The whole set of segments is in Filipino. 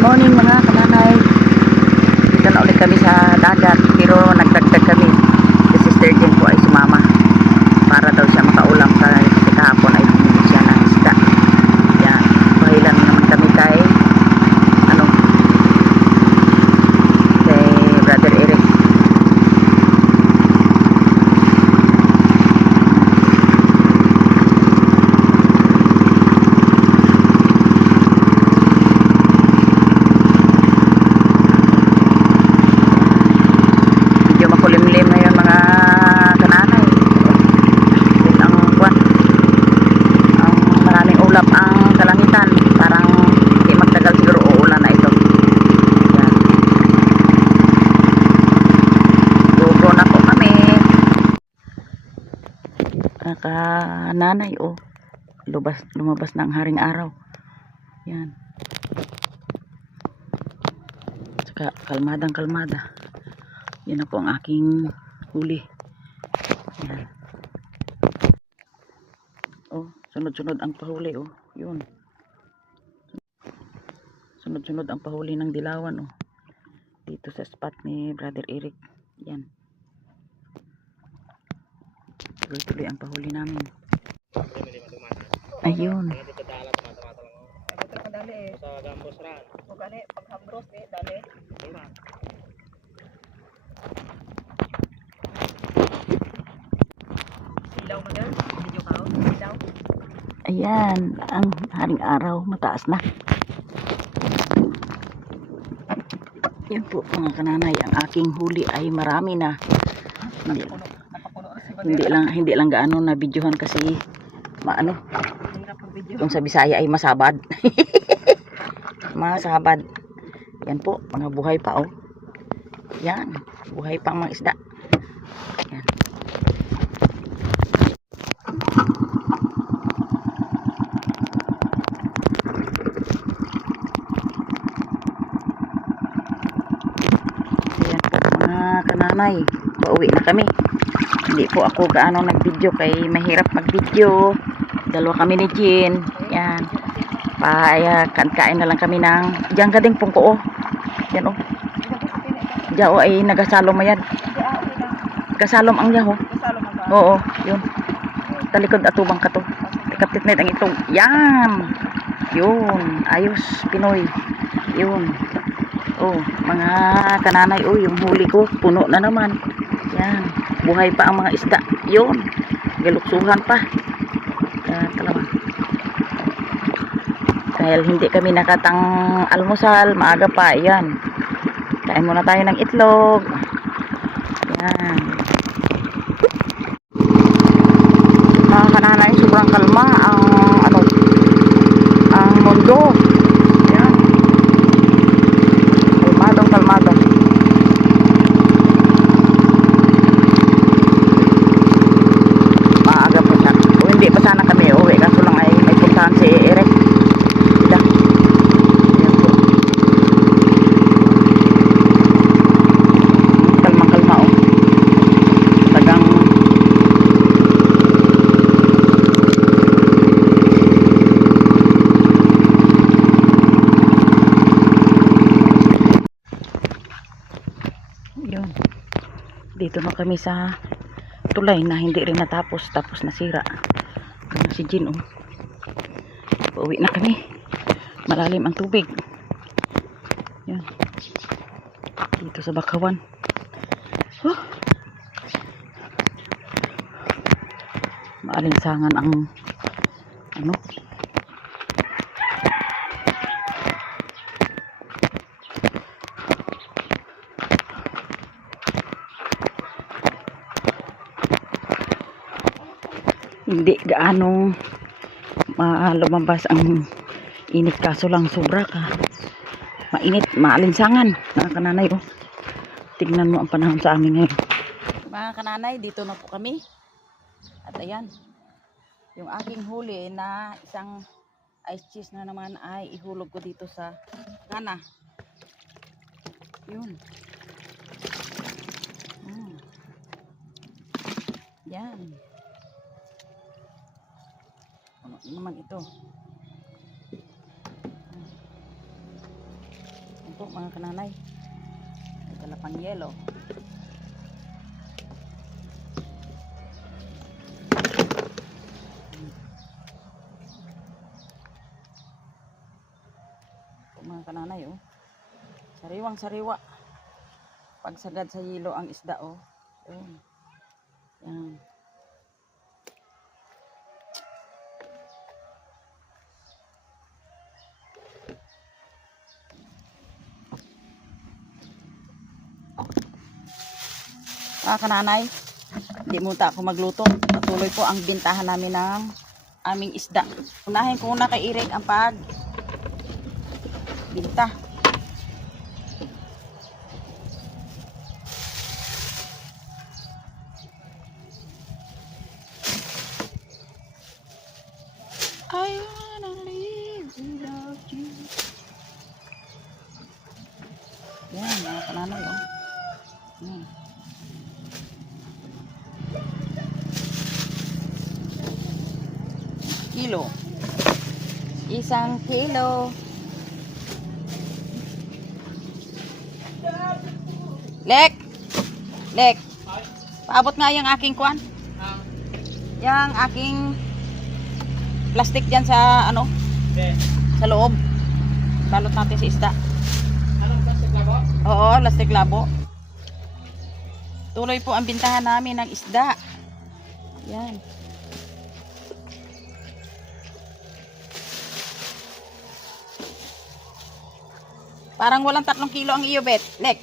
Morning mga kananay. Dito na ulit kami sa dagat, pero nagdagdag kami. Si Sister Jen po ay sumama para daw siya makaulam kasi kahapon ay bumili siya ng isda. Yan, pahilan naman kami kay Brother Eric. Makulimlim na yun mga kananay. Ang maraming ulap ang kalangitan. Parang hindi magtagal siguro uulan na ito. Yan. Go na po kami. Kananay lumabas na ang haring araw. Yan. Saka kalmadang-kalmada. Yan na po ang aking huli. Yan. Sunod-sunod ang pahuli. Yun. Sunod-sunod ang pahuli ng dilawan. Dito sa spot ni Brother Eric. Yan. Tuloy-tuloy ang pahuli namin. Ayun. Sa gambos ran. O gani, paghambros ni, dali. Silaw mo dyan? Video ka? Silaw? Ayan, ang haring araw, mataas na. Yan po mga kananay, ang aking huli ay marami na. Hindi lang gaano na videohan kasi kung sa Bisaya ay masabad. Masabad. Yan po, mga buhay pa Yan, buhay pang mga isda. Yan. Ayan po mga kananay, pauwi na kami. Hindi po ako gaano nag-video kay mahirap mag-video. Dalawa kami ni Jean. Yan. Kain na lang kami ng diyan gading pungko Yan Diyan ay nagasalom mayad. Gasalom ang yaho. Oo, yun. Talikod atubang ka to. Ikapit net ang itong. Yan. Yun. Ayos, Pinoy. Yun. Mga kananay, yung huli ko, puno na naman. Yan. Buhay pa ang mga isda. Yun. Galuksuhan pa. Talaga. Dahil hindi kami nakatang almusal, maaga pa. Yan. Kain muna tayo ng itlog. Yan. Mga kananay, sobrang kalma ang mundo. Yan. Kalmado. Maaga po sana. Hindi pa sana kami uwi. Kaso lang ay may puntahan si Eric. Yan po. Kalma. Tagang yun. Dito na kami sa tulay na hindi rin natapos. Tapos nasira. Si Jean pauwi na kami. Malalim ang tubig. Yan. Dito sa Bakawan. Maalinsangan ang hindi gaano lumabas ang init, kaso lang sobra mainit, maalinsangan mga kananay. Tignan mo ang panahon sa amin ngayon mga kananay. Dito na po kami at ayan yung aking huli na isang ice cheese na naman ay ihulog ko dito sa ngana. Yun. Yan. Ano naman ito? po mga kananay. May dala pang yelo. Mga kananay, oh. Sariwang sariwa. Pagsagad sa yelo ang isda, oh. Yun. Yan. Mga kananay, hindi muna ako magluto. Patuloy po ang bintahan namin ng aming isda. Unahin ko na kay Eric ang binta. I wanna live without you. Yan, mga kananay, oh. Yan. Kilo. 1 kilo. Lek. Lek. Paabot nga yung aking kwan. Yung aking plastic dyan sa ano? Sa loob. Balot natin si isda. Anong plastic labo? Oo, plastic labo. Tuloy po ang bintahan namin ng isda. Yan. Parang walang 3 kilo ang iyo, Bet. Lek.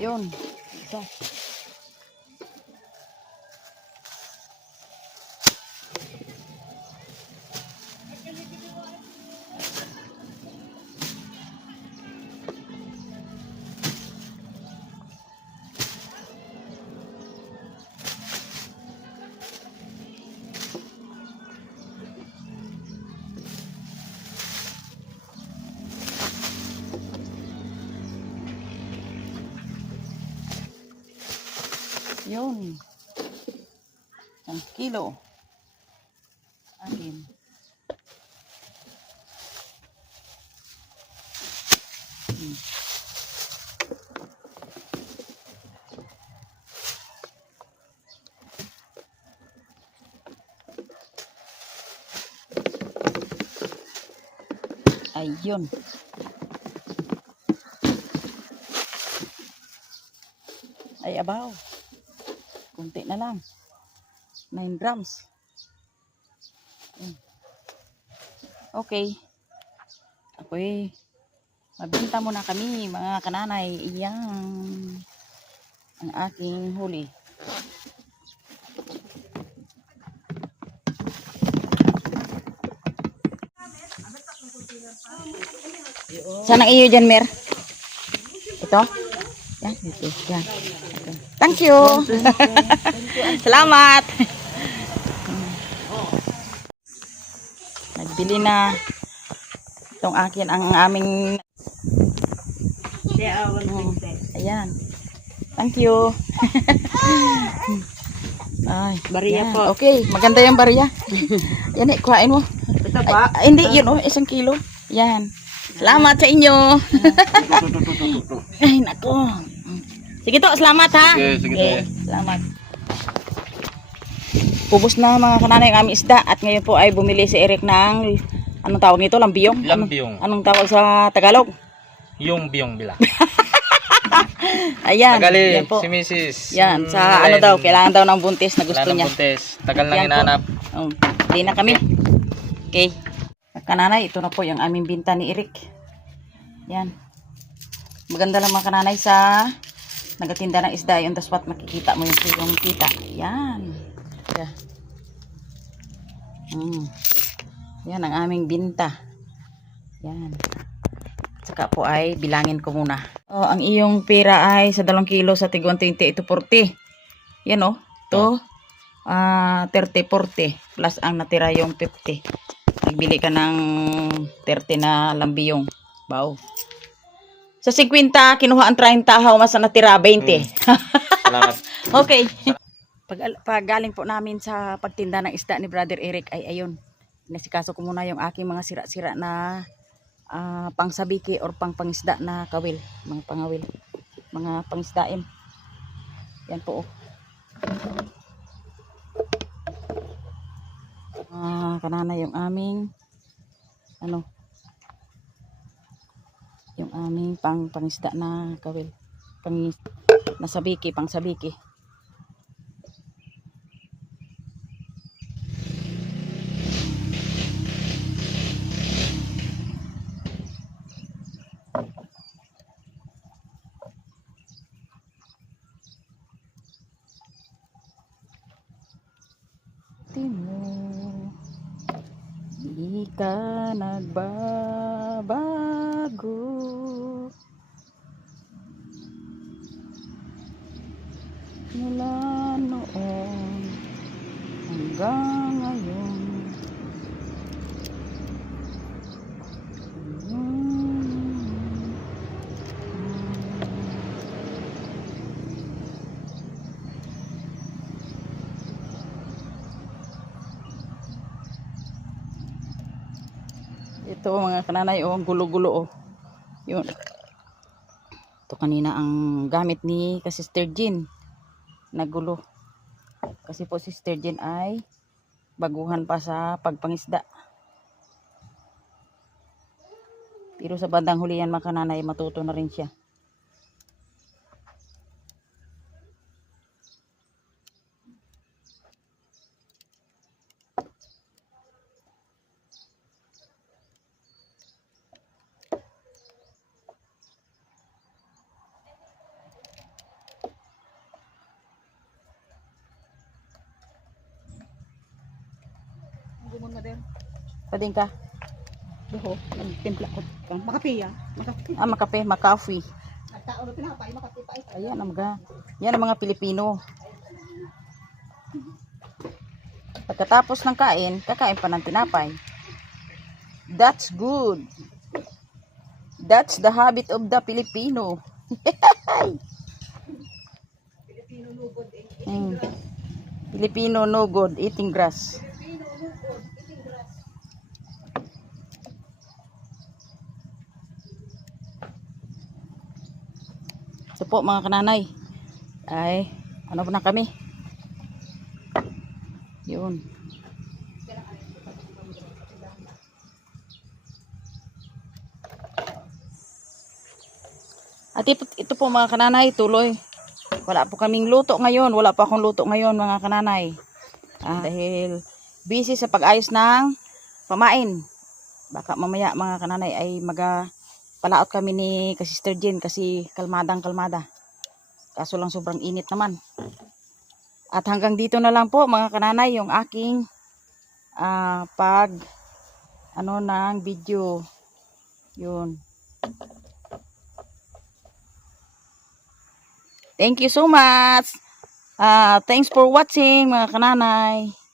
Yun. Ito. Yun. 1 kilo. Akin. Ayun. Ay, abaw. Kunti na lang. 9 grams. Okay. Ako'y magbenta muna kami, mga kananay. Iyan ang aking huli. Saan ang iyo dyan, Mer? Ito? Yan, ito. Yan. Ito. Thank you. Salamat. Nagbili na itong akin ang aming ayan. Thank you. Ay, Bariya yan. po. Okay, maganda yung bariya. Yan eh, kuhain mo. Ito ba? Ay, hindi, yun oh, 1 kilo. Yan. Salamat sa inyo. Ay, nako. Sige to, salamat ha. Sige. Salamat. Pubos na mga kananay ang aming isda at ngayon po ay bumili si Eric ng anong tawag nito? Lambiyong? Lambiyong. Anong tawag sa Tagalog? Yung biyong bila. Ayan. Tagali, Yan po. si Mrs. Yan, sa ano daw, kailangan daw ng buntis na gusto niya. Buntes. Tagal nang Yan po. hinahanap. Hindi na kami. Okay. Kananay, ito na po yung aming binta ni Eric. Yan. Maganda lang mga kananay sa nagatinda ng isda. Yung daspat makikita mo yung kita. Yan. Yeah. Yan ang aming binta. Yan. Saka po ay bilangin ko muna. Oh, ang iyong pera ay sa 2 kilo sa tig 120 ito 40. Yan oh. To 30 40 plus ang natira yung 50. Nagbili ka ng 30 na lambiyong. Wow. Sa 50 kinuha ang 30 how mas ang natira 20. Salamat. Okay. Pag galing po namin sa pagtinda ng isda ni Brother Eric ay ayun. Nasikaso ko muna yung aking mga sira-sira na pangsabiki or pangisda na kawil, mga pangawil, mga pangisdain. Yan po. Kanana yung aming yung aming pangisda na kawil, nasabiki, pangsabiki. Mo, di ka nagbabago, mula noon hanggang ngayon. Ito mga kananay, ang gulo-gulo. Yun. Ito kanina ang gamit ni Sister Jean. Nagulo. Kasi po si Sister Jean ay baguhan pa sa pagpangisda. Pero sa bandang huli yan mga kananay, matuto na rin siya. Gumon na din. Pading ka? Doho, nagtimpla ko. Makapiya. Makape, makafi. At tao na pinapay, makapipay. Ayan ang mga, yan ang mga Pilipino. Pagkatapos ng kain, kakain pa ng tinapay. That's good. That's the habit of the Filipino. Pilipino lugod eh. Filipino no good eating grass. Pilipino lugod, eating grass. Ito po mga kananay. Ay, ano po na kami? Yun. At ito po mga kananay, tuloy. Wala po kaming luto ngayon. Wala pa akong luto ngayon mga kananay. Dahil busy sa pag-ayos ng pamain. Baka mamaya mga kananay ay palaot kami ni Sister Jean kasi kalmadang-kalmada. Kaso lang sobrang init naman. At hanggang dito na lang po mga kananay yung aking ng video. Yun. Thank you so much. Thanks for watching mga kananay.